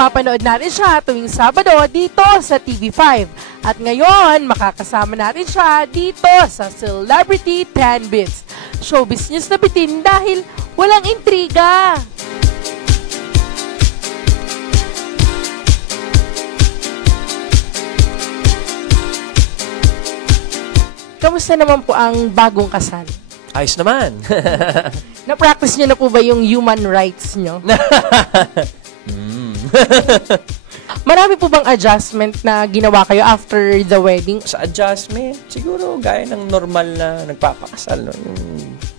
mapapanood natin siya tuwing Sabado dito sa TV5. At ngayon, makakasama natin siya dito sa Celebrity 10 Bits. Showbiz news na bitin dahil walang intriga. Kamusta naman po ang bagong kasal? Ayos naman. Na-practice niyo na po ba yung human rights niyo? Marami po bang adjustment na ginawa kayo after the wedding? Sa adjustment, siguro gaya ng normal na nagpapakasal. No? Yung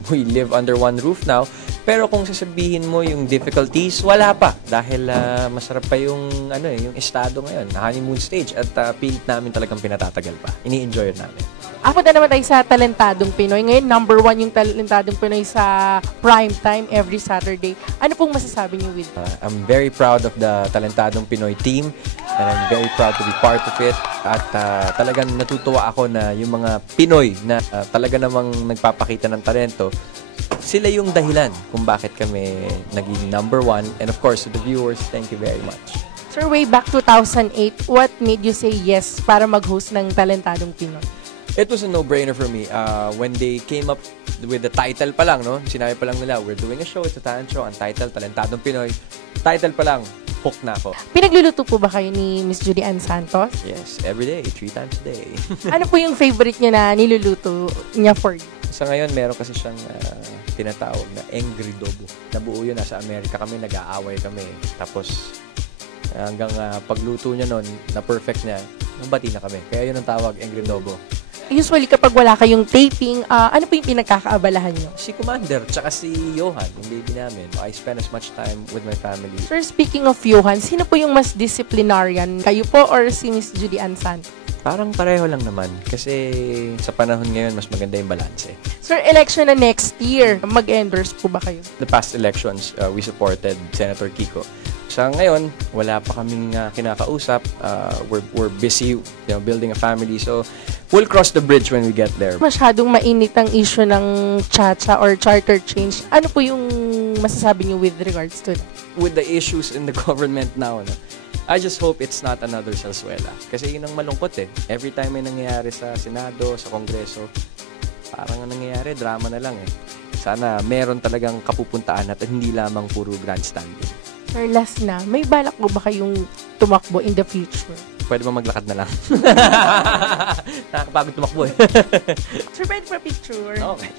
we live under one roof now. Pero kung sasabihin mo yung difficulties, wala pa. Dahil masarap pa yung, yung estado ngayon, honeymoon stage. At pilit namin talagang pinatatagal pa. Ini-enjoy namin. Ako na naman tayo sa Talentadong Pinoy. Ngayon, number 1 yung Talentadong Pinoy sa prime time every Saturday. Ano pong masasabi niyo with I'm very proud of the Talentadong Pinoy team. And I'm very proud to be part of it. At talagang natutuwa ako na yung mga Pinoy na talaga namang nagpapakita ng talento, sila yung dahilan kung bakit kami naging number 1. And of course, to the viewers, thank you very much. Sir, way back 2008, what made you say yes para mag-host ng Talentadong Pinoy? It was a no-brainer for me. When they came up with the title pa lang, no? Sinabi pa lang nila, we're doing a show, it's a talent show, ang title, Talentadong Pinoy. Title pa lang, hook na ako. Pinagluluto po ba kayo ni Miss Judy Ann Santos? Yes, every day, 3 times a day. Ano po yung favorite niya na niluluto niya for you? Sa ngayon, meron kasi siyang tinatawag na Angry Dobo. Nabuo yun, nasa Amerika kami, nag-aaway kami. Tapos, hanggang pagluto niya nun, na perfect niya, nabati na kami. Kaya yun ang tawag, Angry Dobo. Usually, kapag wala kayong taping, ano po yung pinagkakaabalahan nyo? Si Commander, tsaka si Johan, yung baby namin. I spend as much time with my family. Sir, speaking of Johan, sino po yung mas disciplinarian? Kayo po or si Miss Judy Ann Santos? Parang pareho lang naman. Kasi sa panahon ngayon, mas maganda yung balanse. Sir, election na next year, mag-endorse po ba kayo? The past elections, we supported Senator Kiko. Sa ngayon, wala pa kaming kinakausap. We're busy, building a family. So, we'll cross the bridge when we get there. Masyadong mainit ang issue ng chacha or charter change. Ano po yung masasabi niyo with regards to that? With the issues in the government now, I just hope it's not another Salsuela. Kasi yun ang malungkot eh. Every time may nangyayari sa Senado, sa Kongreso, parang ang nangyayari, drama na lang eh. Sana meron talagang kapupuntaan at hindi lamang puro grandstanding. Sir, last na, may balak mo ba kayong tumakbo in the future? Pwede ba maglakad na lang? Nakakapagod tumakbo eh. Sir, pwede for picture? Okay.